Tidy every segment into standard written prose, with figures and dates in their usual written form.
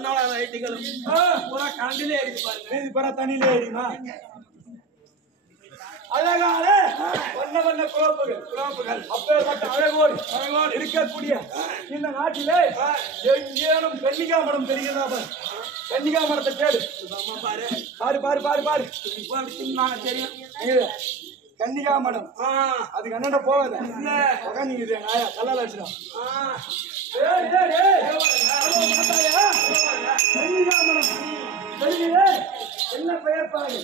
பொன்னாளாத ஐட்டிகளும் பூரா கரண்டிலே ஏறிது பாருங்க. இது பரா தண்ணியிலே ஏறிமா அழகான வண்ண வண்ண குழம்புகள் அப்பேற்பட்ட அழகோடு இருக்கக்கூடிய இந்த நாட்டிலே எங்கேனும் கன்னிகா மரம் தெரிகிறதா பாரு. கன்னிகா மரத்தை தேடு. பாரு பாரு பாரு பாரு பாரு நாங்க தெரியும். கன்னிகா மரம் அதுக்கு அண்ணன் போவாத நீங்க நாயா கல்லால வச்சிடும். கன்னிகா மரம் தெரியுது என்ன பெயர் பாரு.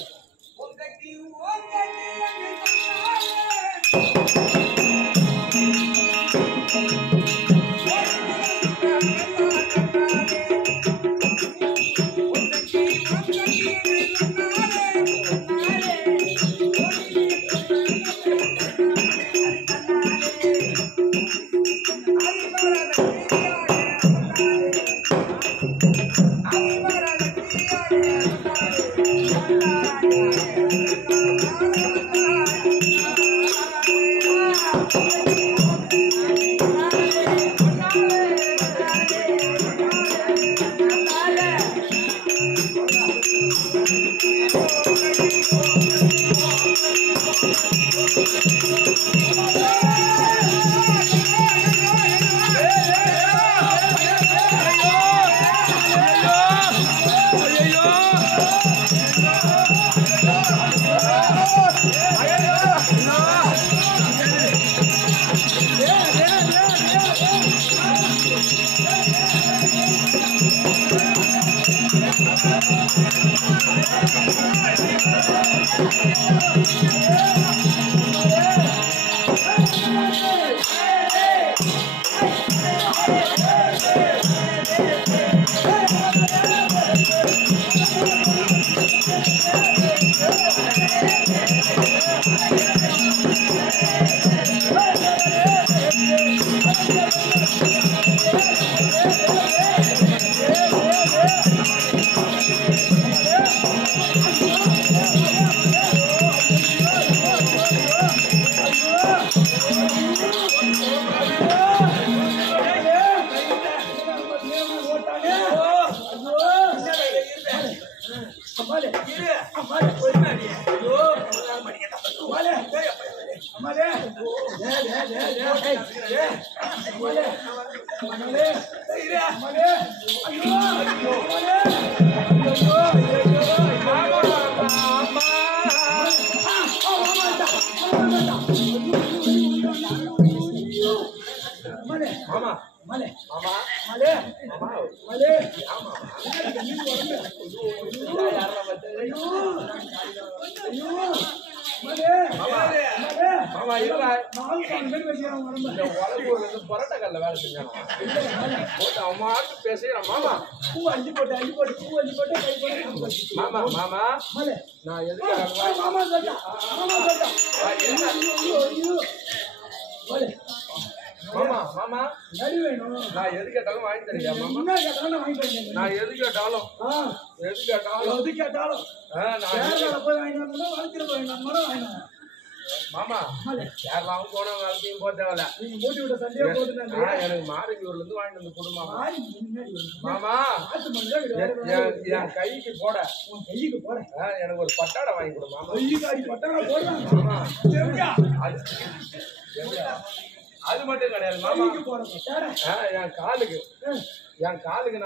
பரட்டக்கல்ல வேலை செஞ்சாங்க பேசி மாமா மாமா மாமா நான் எதுக்கு மாமா மாமா நான் எது கேட்டாலும் வாங்கி தரீங்க மாமா. நான் எது கேட்டாலும் மாமா யாரெல்லாம் போன வேலைக்கும் போக தேவையில்ல. எனக்கு மாரஞ்சூர்ல இருந்து வாங்கிட்டு வந்து கொடுமா மாமா. என் கைக்கு போட எனக்கு ஒரு பட்டாடை வாங்கி கொடு மாமா. அது மட்டும் கிடையாது மாமா. என் காலுக்கு நான் என் காலுக்கு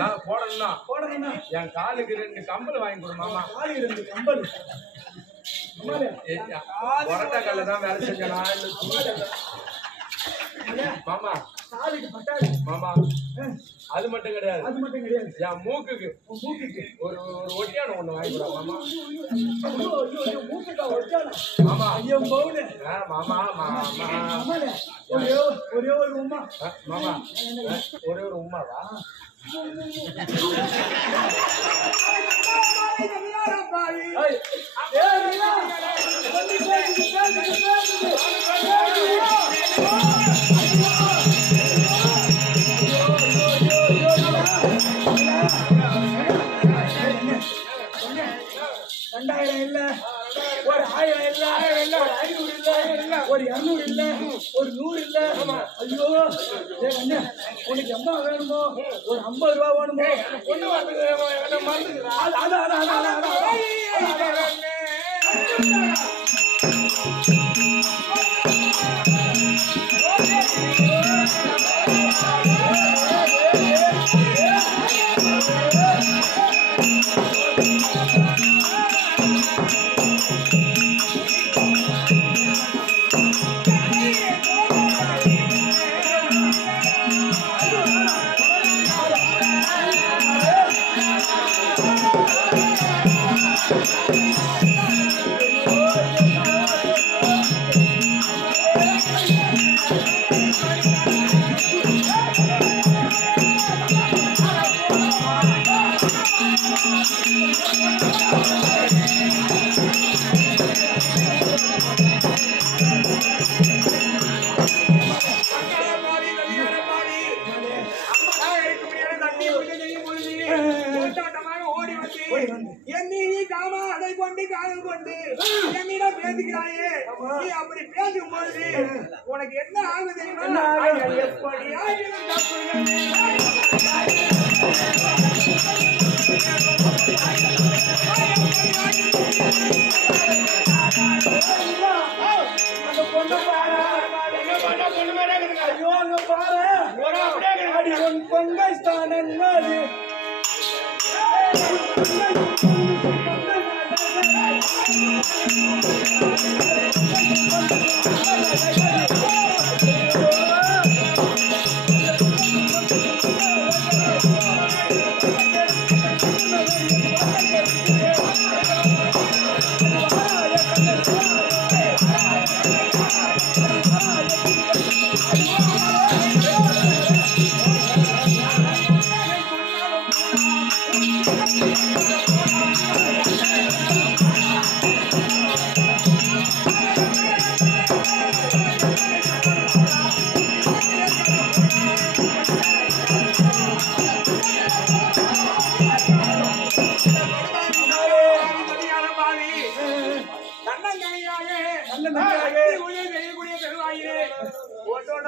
நான் போடணும்னா என் காலுக்கு 2 கம்பல் வாங்கி கொடு மாமா. பரோட்டா தான் வேலை செஞ்சேன் மாமா. மாமா அது மட்டும் கிடையாது என் மூக்குக்கு ஒரு ஒட்டியான ஒண்ணு வாங்கி கொடு மாமா. மாமா மாமா மாமா ஒரே ஒரு உம்மா மாமா. ஒரே ஒரு உம்மாவா? $2000 இல்ல, ஒரு 1000 இல்ல, ஒரு 500 இல்ல, ஒரு ஒரு 200 இல்ல, ஒரு 100 இல்ல. ஐயோ அண்ணே, உனக்கு எம்மா வேணுமோ, ஒரு 50 ரூபா வேணுமோ? பொண்ணு வந்து மறந்துக்கிறா. உனக்கு என்ன ஆகுது தெரியுமா?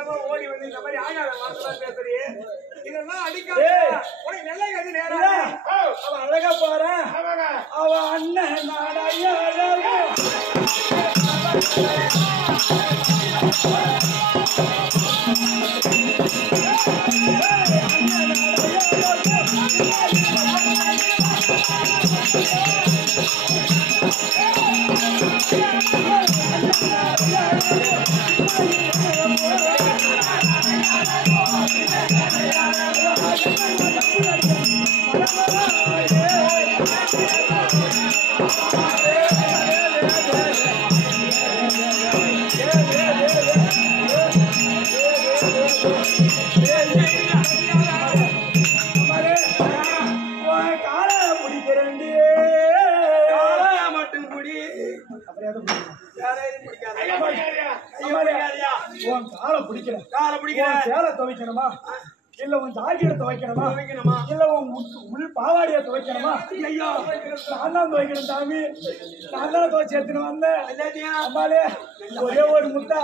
எப்படி ஓடி வந்து இந்த மாதிரி ஆகாத வார்த்தை பேசுறியே, இதெல்லாம் அடிக்காத. உனக்கு நல்ல கதி நேரம். அவ அழகா பாரு, அவ அண்ணன் நாடாயா சேலை துவைக்கணுமா, இல்ல உன் ஜாக்கெட் துவைக்கணுமா, இல்ல உன் உள் பாவாடிய துவைக்கணுமா? ஐயோ நான் தான் துவைக்கணும் சாமி, நான் தான் துவைச்சு எடுத்துன்னு வந்தேன். அம்மாலே ஒரே ஒரு முட்டை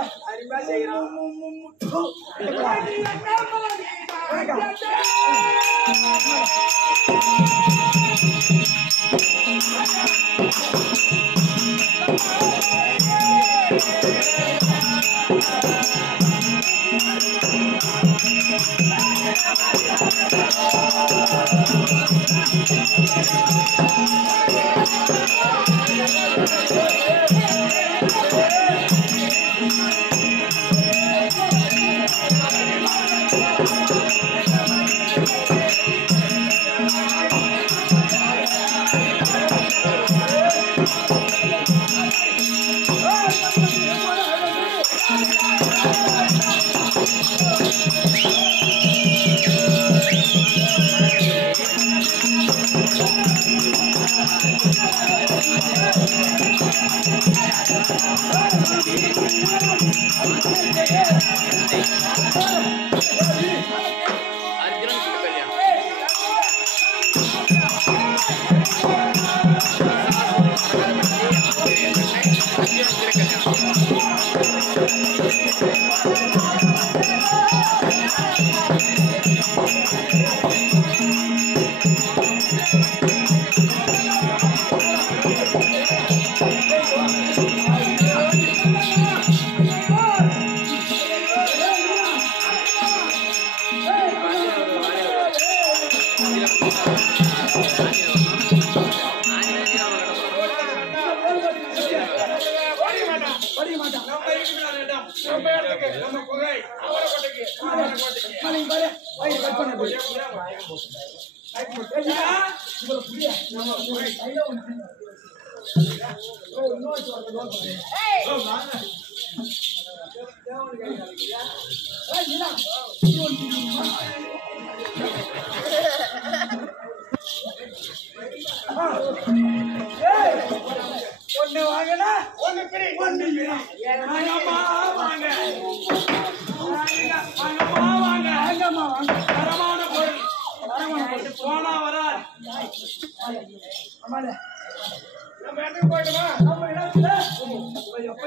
படிக்க மாட்டான். நம்ம இருக்கிற இடம், நம்ம இடத்துக்கு, நம்ம குகை, அவரக்கோட்டைக்கு, அவரக்கோட்டைக்கு. நீங்க பாரு, வயிறு கட் பண்ண போய். ஒண்ணு வாங்கினா ஒண்ணு பிரி. ஒண்ணு வாங்கம்மா வாங்க வாங்கம்மா வாங்க வாங்கம்மா வாங்க. தரமான பொருள் போனா வரார் ஆமால நம்ம இடத்துக்கு போயிடுமா? நம்ம இடத்துல எப்ப